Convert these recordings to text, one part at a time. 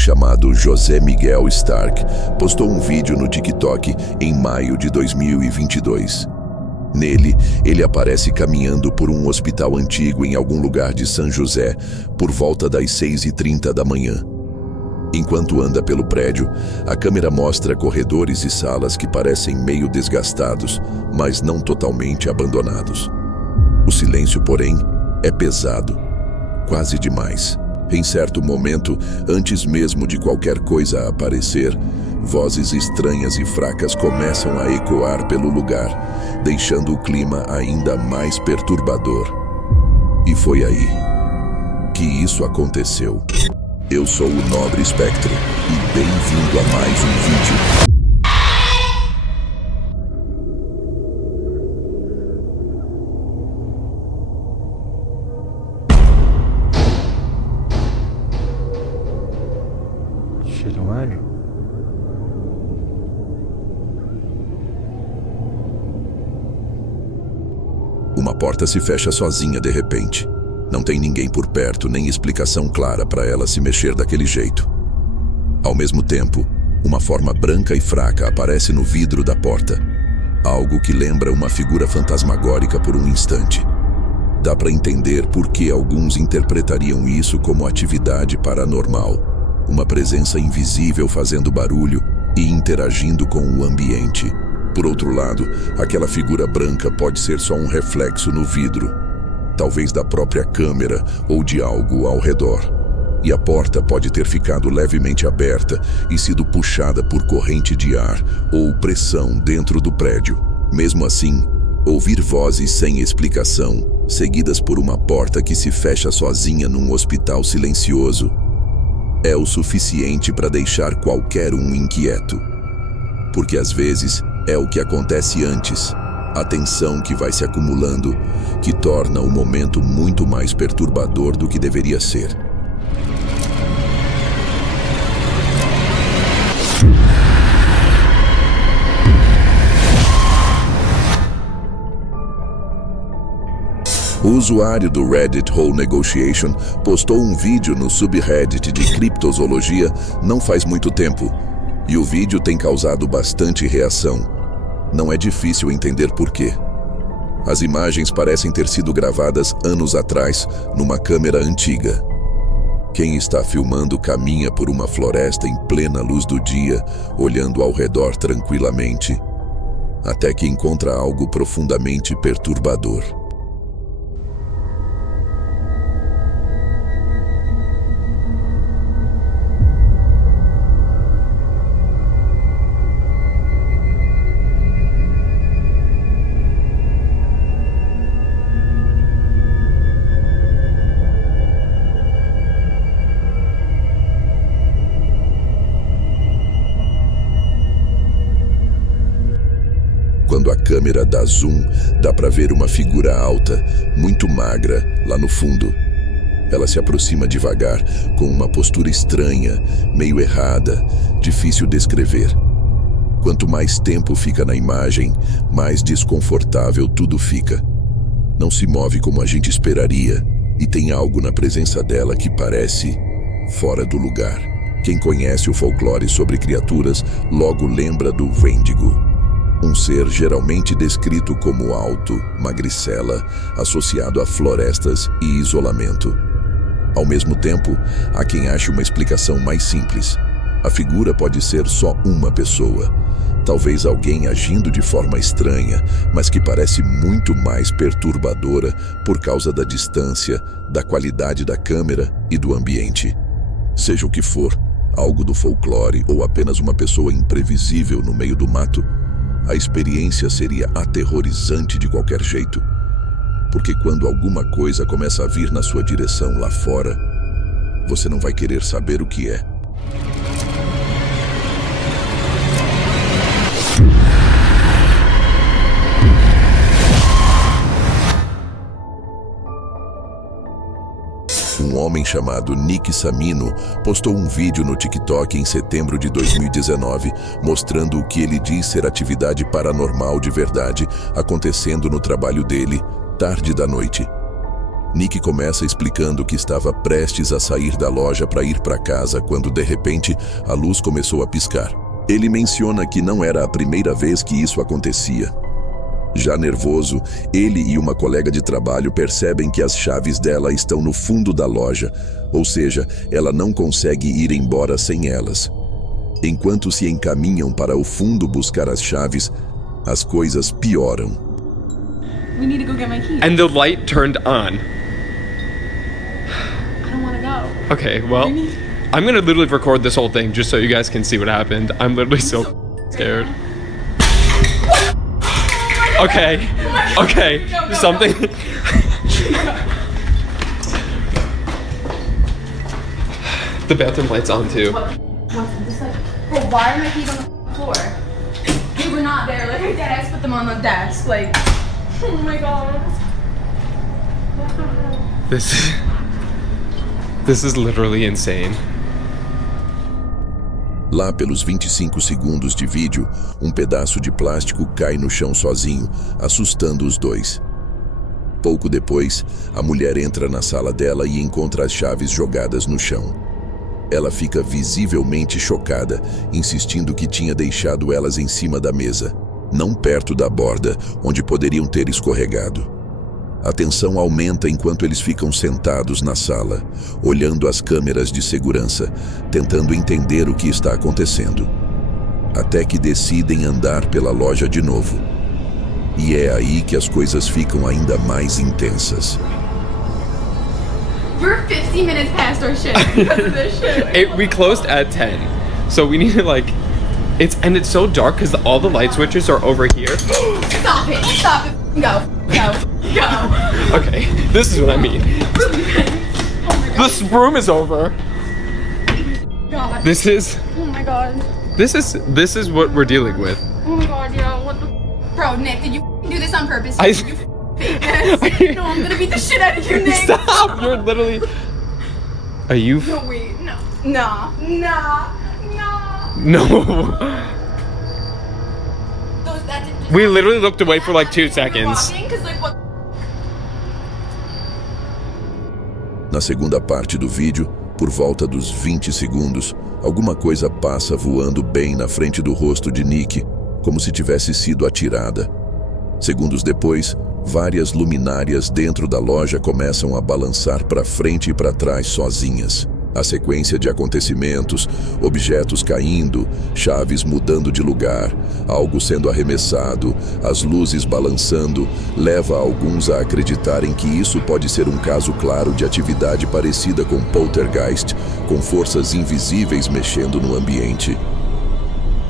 chamado José Miguel Stark postou um vídeo no TikTok em maio de 2022. Nele, ele aparece caminhando por um hospital antigo em algum lugar de São José por volta das 6h30 da manhã. Enquanto anda pelo prédio, a câmera mostra corredores e salas que parecem meio desgastados, mas não totalmente abandonados. O silêncio, porém, é pesado, quase demais. Em certo momento, antes mesmo de qualquer coisa aparecer, vozes estranhas e fracas começam a ecoar pelo lugar, deixando o clima ainda mais perturbador. E foi aí que isso aconteceu. Eu sou o Nobre Spectre e bem-vindo a mais um vídeo. Uma porta se fecha sozinha de repente. Não tem ninguém por perto, nem explicação clara para ela se mexer daquele jeito. Ao mesmo tempo, uma forma branca e fraca aparece no vidro da porta. Algo que lembra uma figura fantasmagórica por um instante. Dá para entender por que alguns interpretariam isso como atividade paranormal. Uma presença invisível fazendo barulho e interagindo com o ambiente. Por outro lado, aquela figura branca pode ser só um reflexo no vidro, talvez da própria câmera ou de algo ao redor. E a porta pode ter ficado levemente aberta e sido puxada por corrente de ar ou pressão dentro do prédio. Mesmo assim, ouvir vozes sem explicação, seguidas por uma porta que se fecha sozinha num hospital silencioso, é o suficiente para deixar qualquer um inquieto. Porque às vezes é o que acontece antes, a tensão que vai se acumulando, que torna o momento muito mais perturbador do que deveria ser. O usuário do Reddit Whole Negotiation postou um vídeo no subreddit de criptozoologia não faz muito tempo, e o vídeo tem causado bastante reação. Não é difícil entender por quê. As imagens parecem ter sido gravadas anos atrás numa câmera antiga. Quem está filmando caminha por uma floresta em plena luz do dia, olhando ao redor tranquilamente, até que encontra algo profundamente perturbador. Quando a câmera dá zoom, dá para ver uma figura alta, muito magra, lá no fundo. Ela se aproxima devagar, com uma postura estranha, meio errada, difícil de descrever. Quanto mais tempo fica na imagem, mais desconfortável tudo fica. Não se move como a gente esperaria, e tem algo na presença dela que parece fora do lugar. Quem conhece o folclore sobre criaturas logo lembra do Wendigo. Um ser geralmente descrito como alto, magricela, associado a florestas e isolamento. Ao mesmo tempo, há quem ache uma explicação mais simples. A figura pode ser só uma pessoa. Talvez alguém agindo de forma estranha, mas que parece muito mais perturbadora por causa da distância, da qualidade da câmera e do ambiente. Seja o que for, algo do folclore ou apenas uma pessoa imprevisível no meio do mato, a experiência seria aterrorizante de qualquer jeito. Porque quando alguma coisa começa a vir na sua direção lá fora, você não vai querer saber o que é. Um homem chamado Nick Samino postou um vídeo no TikTok em setembro de 2019, mostrando o que ele diz ser atividade paranormal de verdade acontecendo no trabalho dele, tarde da noite. Nick começa explicando que estava prestes a sair da loja para ir para casa quando, de repente, a luz começou a piscar. Ele menciona que não era a primeira vez que isso acontecia. Já nervoso, ele e uma colega de trabalho percebem que as chaves dela estão no fundo da loja, ou seja, ela não consegue ir embora sem elas. Enquanto se encaminham para o fundo buscar as chaves, as coisas pioram. We need to go get my keys. And the light turned on. I don't want to go. Okay, well, I'm gonna literally record this whole thing just so you guys can see what happened. I'm literally so scared. Okay, okay, something. The bathroom light's on too. Just like, bro, why are my keys on the floor? They were not there. Like, I deadass put them on the desk. Like, oh my god. This is literally insane. Lá pelos 25 segundos de vídeo, um pedaço de plástico cai no chão sozinho, assustando os dois. Pouco depois, a mulher entra na sala dela e encontra as chaves jogadas no chão. Ela fica visivelmente chocada, insistindo que tinha deixado elas em cima da mesa, não perto da borda, onde poderiam ter escorregado. A tensão aumenta enquanto eles ficam sentados na sala, olhando as câmeras de segurança, tentando entender o que está acontecendo. Até que decidem andar pela loja de novo. E é aí que as coisas ficam ainda mais intensas. We're 15 minutes past our shift because of this shit. We closed at 10, so we need to it's so dark because all the light switches are over here. Stop it, go. Okay, this is what I mean. Oh my god. This room is over. God. This is what we're dealing with. Oh my god, yo, what the bro, Nick, did you do this on purpose? I- Did you fake this? No, I'm gonna beat the shit out of you, Nick. Stop! You're literally. Are you? No, wait, no. Nah. No. That's it. We literally looked away for like 2 seconds. Cause, like, what? Na segunda parte do vídeo, por volta dos 20 segundos, alguma coisa passa voando bem na frente do rosto de Nick, como se tivesse sido atirada. Segundos depois, várias luminárias dentro da loja começam a balançar para frente e para trás sozinhas. A sequência de acontecimentos, objetos caindo, chaves mudando de lugar, algo sendo arremessado, as luzes balançando, leva alguns a acreditarem que isso pode ser um caso claro de atividade parecida com poltergeist, com forças invisíveis mexendo no ambiente.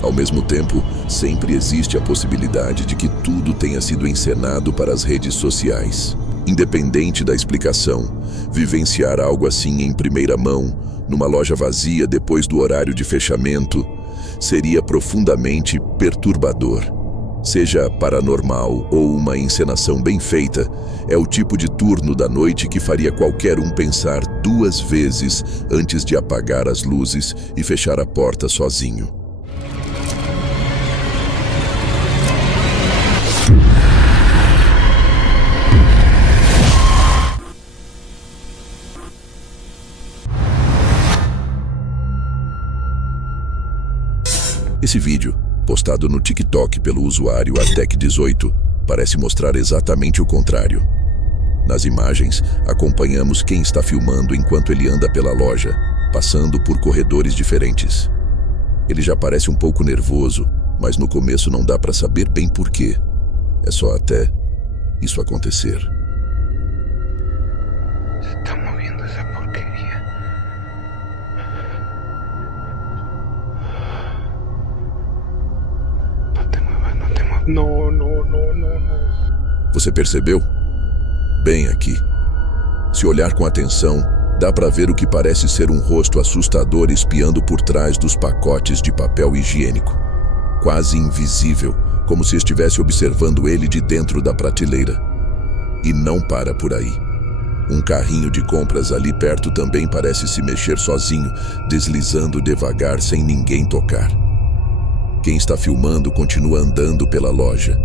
Ao mesmo tempo, sempre existe a possibilidade de que tudo tenha sido encenado para as redes sociais. Independente da explicação, vivenciar algo assim em primeira mão, numa loja vazia depois do horário de fechamento, seria profundamente perturbador. Seja paranormal ou uma encenação bem feita, é o tipo de turno da noite que faria qualquer um pensar 2 vezes antes de apagar as luzes e fechar a porta sozinho. Esse vídeo, postado no TikTok pelo usuário Atec18, parece mostrar exatamente o contrário. Nas imagens, acompanhamos quem está filmando enquanto ele anda pela loja, passando por corredores diferentes. Ele já parece um pouco nervoso, mas no começo não dá para saber bem por quê. É só até isso acontecer. Se está moviendo esa porquería. No. Você percebeu? Bem aqui. Se olhar com atenção, dá para ver o que parece ser um rosto assustador espiando por trás dos pacotes de papel higiênico. Quase invisível, como se estivesse observando ele de dentro da prateleira. E não para por aí. Um carrinho de compras ali perto também parece se mexer sozinho, deslizando devagar sem ninguém tocar. Quem está filmando continua andando pela loja,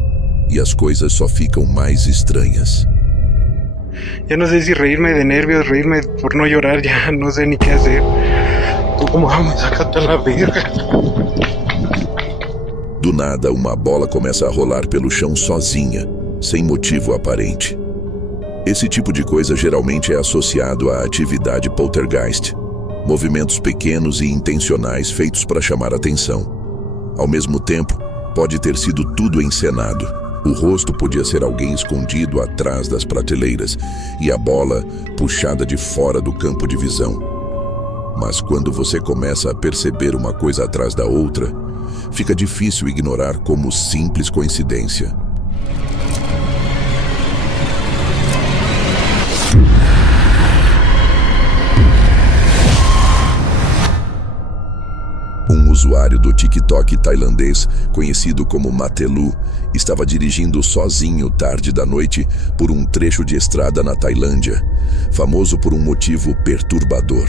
e as coisas só ficam mais estranhas. Ya no sé si reírme de nervios, reírme por no llorar, ya no sé ni qué hacer. Tú como me sacaste a la verga. Do nada, uma bola começa a rolar pelo chão sozinha, sem motivo aparente. Esse tipo de coisa geralmente é associado à atividade poltergeist, movimentos pequenos e intencionais feitos para chamar atenção. Ao mesmo tempo, pode ter sido tudo encenado. O rosto podia ser alguém escondido atrás das prateleiras e a bola puxada de fora do campo de visão. Mas quando você começa a perceber uma coisa atrás da outra, fica difícil ignorar como simples coincidência. Um usuário do TikTok tailandês, conhecido como Matelu, estava dirigindo sozinho tarde da noite por um trecho de estrada na Tailândia, famoso por um motivo perturbador.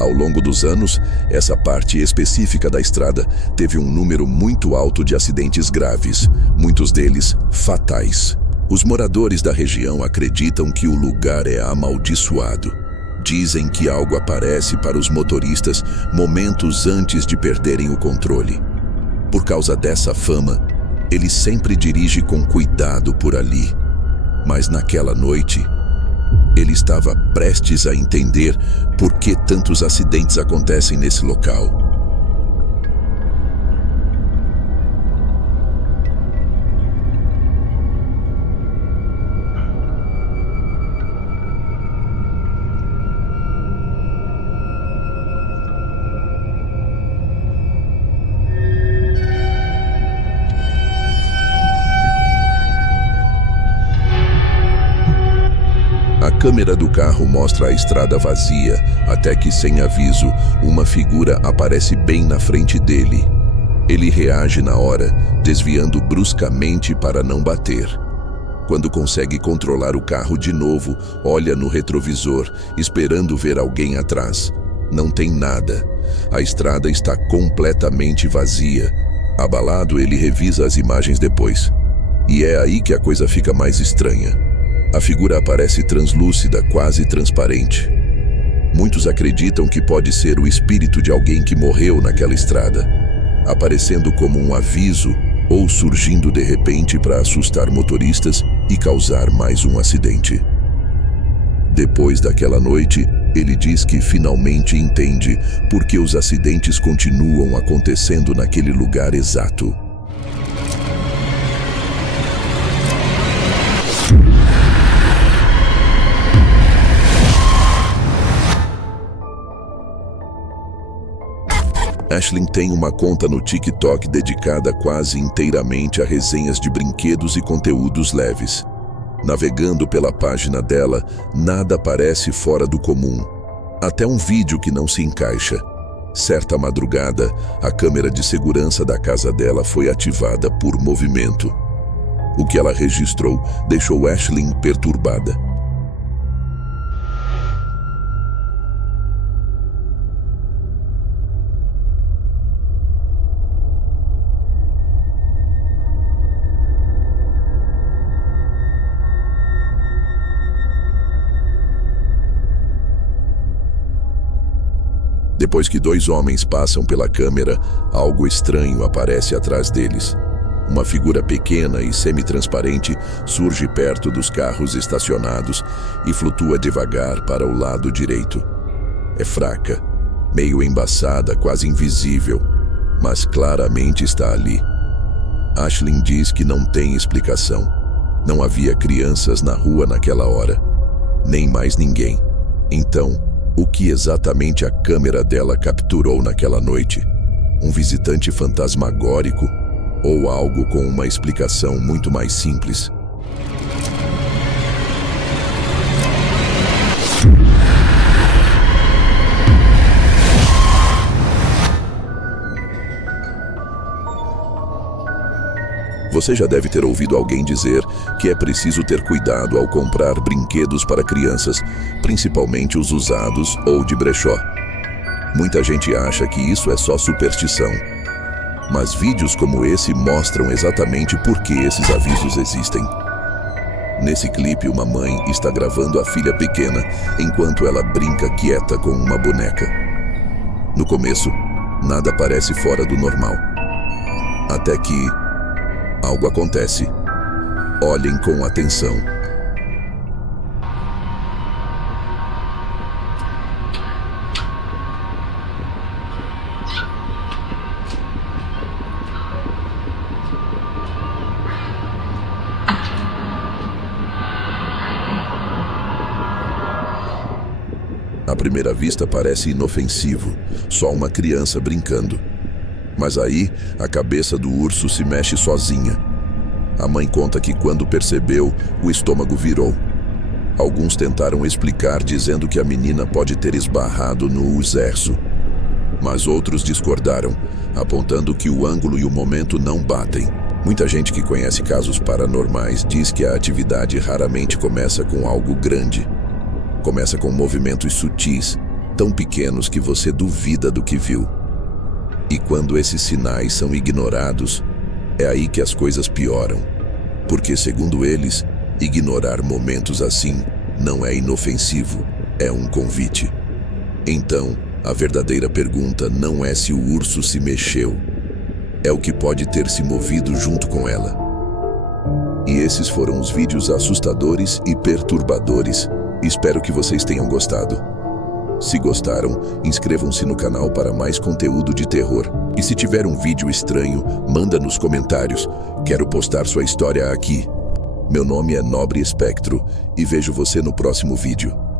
Ao longo dos anos, essa parte específica da estrada teve um número muito alto de acidentes graves, muitos deles fatais. Os moradores da região acreditam que o lugar é amaldiçoado. Dizem que algo aparece para os motoristas momentos antes de perderem o controle. Por causa dessa fama, ele sempre dirige com cuidado por ali. Mas naquela noite, ele estava prestes a entender por que tantos acidentes acontecem nesse local. A câmera do carro mostra a estrada vazia, até que, sem aviso, uma figura aparece bem na frente dele. Ele reage na hora, desviando bruscamente para não bater. Quando consegue controlar o carro de novo, olha no retrovisor, esperando ver alguém atrás. Não tem nada. A estrada está completamente vazia. Abalado, ele revisa as imagens depois. E é aí que a coisa fica mais estranha. A figura aparece translúcida, quase transparente. Muitos acreditam que pode ser o espírito de alguém que morreu naquela estrada, aparecendo como um aviso ou surgindo de repente para assustar motoristas e causar mais um acidente. Depois daquela noite, ele diz que finalmente entende por que os acidentes continuam acontecendo naquele lugar exato. Ashlyn tem uma conta no TikTok dedicada quase inteiramente a resenhas de brinquedos e conteúdos leves. Navegando pela página dela, nada parece fora do comum. Até um vídeo que não se encaixa. Certa madrugada, a câmera de segurança da casa dela foi ativada por movimento. O que ela registrou deixou Ashlyn perturbada. Depois que dois homens passam pela câmera, algo estranho aparece atrás deles. Uma figura pequena e semi-transparente surge perto dos carros estacionados e flutua devagar para o lado direito. É fraca, meio embaçada, quase invisível, mas claramente está ali. Ashlyn diz que não tem explicação. Não havia crianças na rua naquela hora, nem mais ninguém. Então, o que exatamente a câmera dela capturou naquela noite? Um visitante fantasmagórico ou algo com uma explicação muito mais simples? Você já deve ter ouvido alguém dizer que é preciso ter cuidado ao comprar brinquedos para crianças, principalmente os usados ou de brechó. Muita gente acha que isso é só superstição. Mas vídeos como esse mostram exatamente por que esses avisos existem. Nesse clipe, uma mãe está gravando a filha pequena enquanto ela brinca quieta com uma boneca. No começo, nada parece fora do normal. Até que algo acontece. Olhem com atenção. À primeira vista parece inofensivo, só uma criança brincando. Mas aí, a cabeça do urso se mexe sozinha. A mãe conta que quando percebeu, o estômago virou. Alguns tentaram explicar dizendo que a menina pode ter esbarrado no userço. Mas outros discordaram, apontando que o ângulo e o momento não batem. Muita gente que conhece casos paranormais diz que a atividade raramente começa com algo grande. Começa com movimentos sutis, tão pequenos que você duvida do que viu. E quando esses sinais são ignorados, é aí que as coisas pioram. Porque, segundo eles, ignorar momentos assim não é inofensivo, é um convite. Então, a verdadeira pergunta não é se o urso se mexeu, é o que pode ter se movido junto com ela. E esses foram os vídeos assustadores e perturbadores. Espero que vocês tenham gostado. Se gostaram, inscrevam-se no canal para mais conteúdo de terror. E se tiver um vídeo estranho, manda nos comentários. Quero postar sua história aqui. Meu nome é Nobre Espectro e vejo você no próximo vídeo.